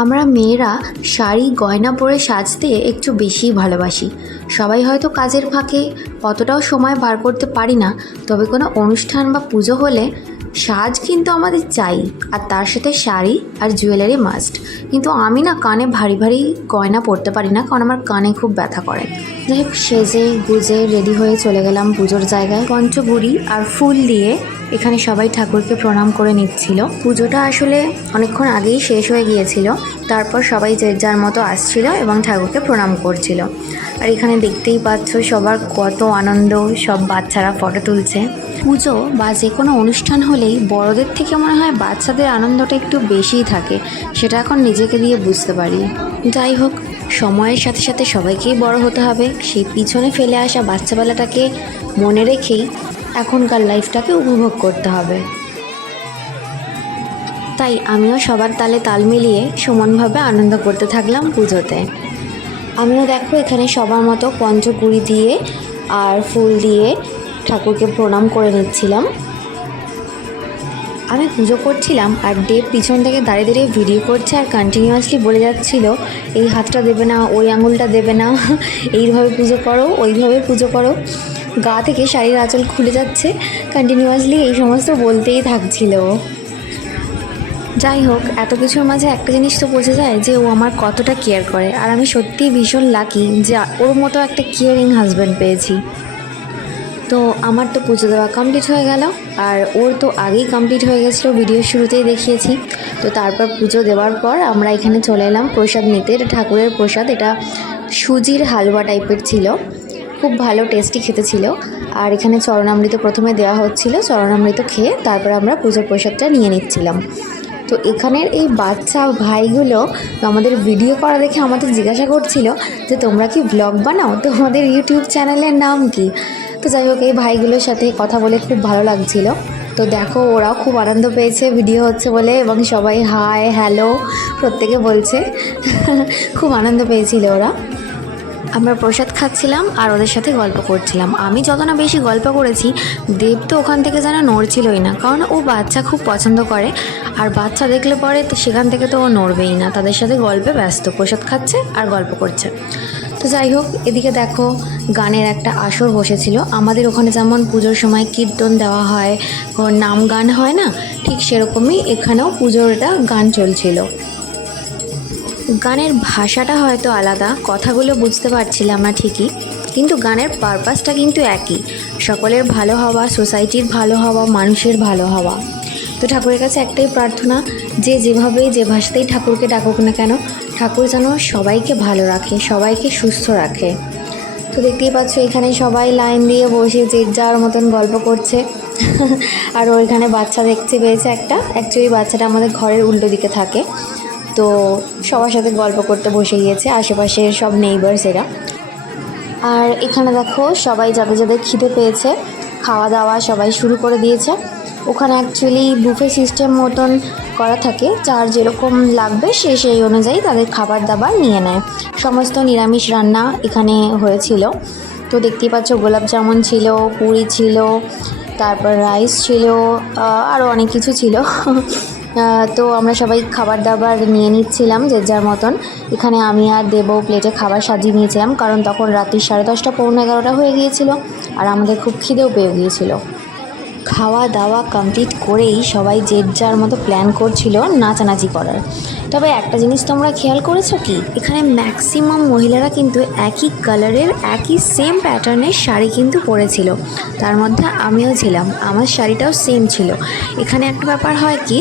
আমরা মেয়েরা শাড়ি, গয়না পরে সাজতে একটু বেশিই ভালোবাসি। সবাই হয়তো কাজের ফাঁকে অতটাও সময় বার করতে পারি না, তবে কোনো অনুষ্ঠান বা পুজো হলে সাজ কিন্তু আমাদের চাই, আর তার সাথে শাড়ি আর জুয়েলারি মাস্ট কিন্তু আমি না কানে ভারী ভারী গয়না পরতে পারি না, কারণ আমার কানে খুব ব্যথা করে। যাই হোক সেজে গুজে রেডি হয়ে চলে গেলাম পুজোর জায়গায়। পঞ্চবুড়ি আর ফুল দিয়ে এখানে সবাই ঠাকুরকে প্রণাম করে নিচ্ছিল। পুজোটা আসলে অনেকক্ষণ আগেই শেষ হয়ে গিয়েছিল। তারপর সবাই যে যার মতো আসছিল এবং ঠাকুরকে প্রণাম করছিল। আর এখানে দেখতেই পাচ্ছ সবার কত আনন্দ, সব বাচ্চারা ফটো তুলছে। পুজো বা যে কোনো অনুষ্ঠান হলেই বড়দের থেকে মনে হয় বাচ্চাদের আনন্দটা একটু বেশিই থাকে, সেটা এখন নিজেকে দিয়ে বুঝতে পারি। যাই হোক, সময়ের সাথে সাথে সবাইকেই বড় হতে হবে, সেই পিছনে ফেলে আসা বাচ্চাবেলাটাকে মনে রেখেই এখনকার লাইফটাকে উপভোগ করতে হবে। তাই আমিও সবার তালে তাল মিলিয়ে সমানভাবে আনন্দ করতে থাকলাম পুজোতে। আমিও দেখো এখানে সবার মতো পঞ্চকুড়ি দিয়ে আর ফুল দিয়ে ঠাকুরকে প্রণাম করে নিচ্ছিলাম আমি পুজো করছিলাম আর দেব পিছন থেকে দাঁড়িয়ে দাঁড়িয়ে ভিডিও করছে আর কন্টিনিউয়াসলি বলে যাচ্ছিল, এই হাতটা দেবে না, ওই আঙুলটা দেবে না, এইভাবে পুজো করো, ওইভাবে পুজো করো গা থেকে শাড়ির আঁচল খুলে যাচ্ছে কন্টিনিউয়াসলি এই সমস্ত বলতেই থাকছিল। যাই হোক, এত কিছুর মাঝে একটা জিনিস তো বোঝা যায় যে ও আমার কতটা কেয়ার করে। আর আমি সত্যিই ভীষণ লাকি যে ওর মতো একটা কেয়ারিং হাজব্যান্ড পেয়েছি। তো আমার তো পুজো দেওয়া কমপ্লিট হয়ে গেল, আর ওর তো আগেই কমপ্লিট হয়ে গেছিল ভিডিও শুরুতেই দেখিয়েছি। তো তারপর পুজো দেওয়ার পর আমরা এখানে চলে এলাম প্রসাদ নিতে। এটা ঠাকুরের প্রসাদ, এটা সুজির হালুয়া টাইপের ছিল। খুব ভালো টেস্টি খেতে ছিল। আর এখানে চরণামৃত প্রথমে দেওয়া হচ্ছিল, চরণামৃত খেয়ে তারপর আমরা পুজোর প্রসাদটা নিয়ে নিচ্ছিলাম। তো এখানের এই বাচ্চা ভাইগুলো আমাদের ভিডিও করা দেখে আমাদের জিজ্ঞাসা করছিল যে, তোমরা কি ব্লগ বানাও? তোমাদের ইউটিউব চ্যানেলের নাম কি? তো যাই হোক, এই ভাইগুলোর সাথে কথা বলে খুব ভালো লাগছিল। তো দেখো, ওরাও খুব আনন্দ পেয়েছে ভিডিও হচ্ছে বলে, এবং সবাই হাই হ্যালো প্রত্যেকে বলছে। খুব আনন্দ পেয়েছিল ওরা। আমরা প্রসাদ খাচ্ছিলাম আর ওদের সাথে গল্প করছিলাম। আমি যত না বেশি গল্প করেছি, দেব তো ওখান থেকে যেন নড়ছিলই না, কারণ ও বাচ্চা খুব পছন্দ করে। আর বাচ্চা দেখলে পরে তো সেখান থেকে তো ও নড়বেই না, তাদের সাথে গল্পে ব্যস্ত, প্রসাদ খাচ্ছে আর গল্প করছে। তো যাই হোক, এদিকে দেখো, গানের একটা আসর বসেছিল। আমাদের ওখানে যেমন পুজোর সময় কীর্তন দেওয়া হয়, নাম গান হয় না, ঠিক সেরকমই এখানেও পুজোর এটা গান চলছিল। গানের ভাষাটা হয়তো আলাদা, কথাগুলো বুঝতে পারছিলাম না ঠিকই, কিন্তু গানের পারপাসটা কিন্তু একই। সকলের ভালো হওয়া, সোসাইটির ভালো হওয়া, মানুষের ভালো হওয়া। তো ঠাকুরের কাছে একটাই প্রার্থনা, যে যেভাবেই যে ভাষাতেই ঠাকুরকে ডাকুক না কেন, ঠাকুর যেন সবাইকে ভালো রাখে, সবাইকে সুস্থ রাখে। তো দেখতেই পাচ্ছ, এখানে সবাই লাইন দিয়ে বসে যে যার মতন গল্প করছে। আর ওইখানে বাচ্চা দেখতে পেয়েছে একটা। অ্যাকচুয়ালি বাচ্চাটা আমাদের ঘরের উল্টো দিকে থাকে। তো সবার সাথে গল্প করতে বসে গিয়েছে, আশেপাশের সব নেইবার্স এরা। আর এখানে দেখো সবাই যাদের যাদের খিদে পেয়েছে খাওয়া দাওয়া সবাই শুরু করে দিয়েছে। ওখানে অ্যাকচুয়ালি বুফে সিস্টেম মতন করা থাকে, যার যেরকম লাগবে সে সেই অনুযায়ী তাদের খাবার দাবার নিয়ে নেয়। সমস্ত নিরামিষ রান্না এখানে হয়েছিল। তো দেখতেই পাচ্ছ গোলাপ জামুন ছিল, পুরি ছিল, তারপর রাইস ছিল আরও অনেক কিছু ছিল। তো আমরা সবাই খাবার দাবার নিয়ে নিচ্ছিলাম যে যার মতন। এখানে আমি আর দেব প্লেটে খাবার সাজিয়ে নিয়েছিলাম, কারণ তখন রাত্রি সাড়ে দশটা, পৌনে এগারোটা হয়ে গিয়েছিল, আর আমাদের খুব খিদেও পেয়ে গিয়েছিল। খাওয়া দাওয়া কমপ্লিট করেই সবাই যে যার মতো প্ল্যান করছিল নাচানাচি করার। তবে একটা জিনিস তোমরা খেয়াল করেছ কি? এখানে ম্যাক্সিমাম মহিলারা কিন্তু একই কালারের একই সেম প্যাটার্নের শাড়ি কিন্তু পরেছিল। তার মধ্যে আমিও ছিলাম, আমার শাড়িটাও সেম ছিল। এখানে একটা ব্যাপার হয় কি?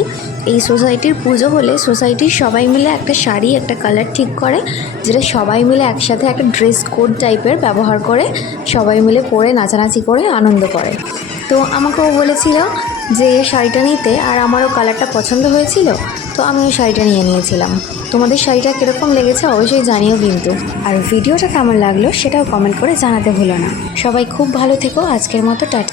এই সোসাইটির পুজো হলে সোসাইটির সবাই মিলে একটা শাড়ি, একটা কালার ঠিক করে, যেটা সবাই মিলে একসাথে একটা ড্রেস কোড টাইপের ব্যবহার করে, সবাই মিলে পরে নাচানাচি করে, আনন্দ করে। তো আমাকেও বলেছিল যে শাড়িটা নিতে আর আমারও কালারটা পছন্দ হয়েছিল, তো আমি ওই শাড়িটা নিয়ে নিয়েছিলাম। তোমাদের শাড়িটা কীরকম লেগেছে অবশ্যই জানিও কিন্তু। আর ভিডিওটা কেমন লাগল সেটাও কমেন্ট করে জানাতে ভুলো না। সবাই খুব ভালো থেকো, আজকের মতো টাটা।